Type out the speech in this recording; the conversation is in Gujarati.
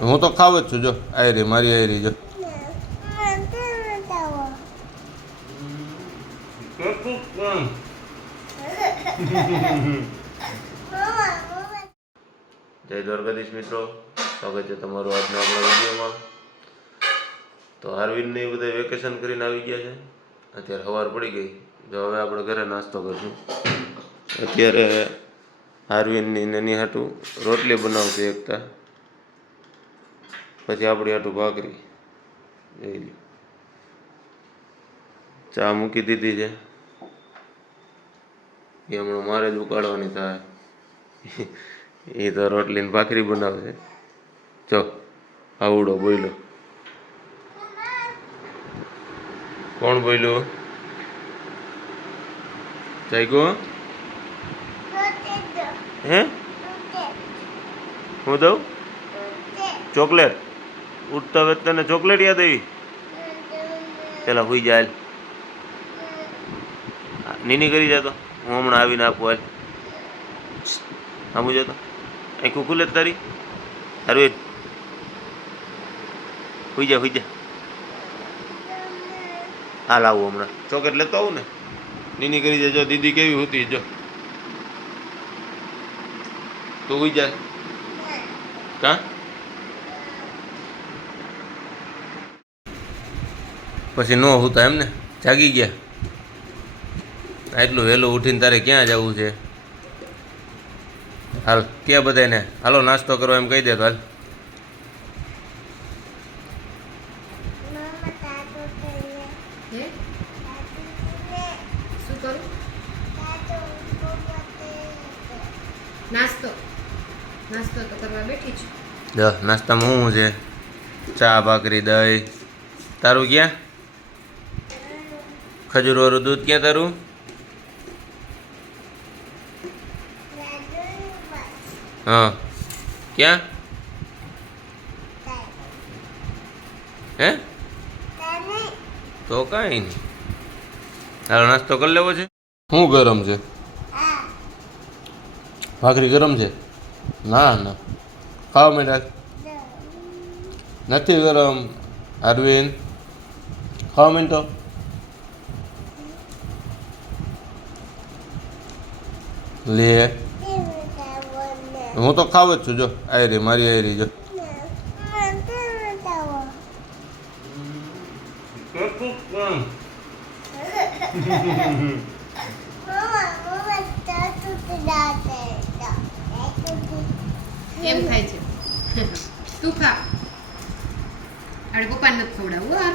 હું તો ખાવ જ છું. જો આયરી મારી આયરી જો જય દ્વારકાધીશ મિત્રો, સ્વાગત છે તમારું આજના આપણા વિડીયોમાં. તો આરવિંદ ને એ બધા વેકેશન કરીને આવી ગયા છે. અત્યારે સવાર પડી ગઈ. જો હવે આપણે ઘરે નાસ્તો કરશું. અત્યારે આરવિંદની નાની હાટું રોટલી બનાવશે એકતા, પછી આપણી હાટું ભાખરી. જોઈ લો, ચા મૂકી દીધી છે. એ હમણાં મારે જ ઉકાળવાની થાય. એ તો રોટલી ને ભાખરી બનાવશે. જો આવડો બોલ્યો. કોણ બોલ્યું? જાગ્યો હે? હું દઉં ચોકલેટ? ઉઠતા વેત તને ચોકલેટ યાદ આવી? પેલા હુઈ જાય, નીની કરી જતો. હું હમણાં આવીને આપું. હાલ આવું જતો. આખું ખુલે તારી. અરવિંદ હુઈ જા, હુઈ જા. હાલ આવું હમણાં. ચોકલેટ લેતો આવું ને. નીની કરી જાય. જો દીદી કેવી હોતી. જો તું હુઈ જાય. કા પછી ન હોતા એમ ને? જાગી ગયા. એટલું વહેલું ઉઠીને તારે ક્યાં જવું છે? હાલ ક્યાં બધાને હાલો નાસ્તો કરો એમ કહી દે. તો હાલ નાસ્તો તો કરવા બેઠી છું. જો નાસ્તામાં શું છે? ચા, ભાખરી, દહીં. તારું ક્યાં? ખજૂર વાળું દૂધ ક્યાં તારું? હા ક્યાં? હે? તો કાંઈ નહીં. હાલો નાસ્તો કરી લેવો છે. શું ગરમ છે? ભાખરી ગરમ છે? ના ના, ખાવા માંડ. નથી ગરમ. અરવિંદ ખાવા માંડ. તો લે, હું તો ખાવ જ છું. જો આયરી મારી આયરી જો એમ થાય છે. તું ખા. અરે પપ્પાને નથી ખવડાવું.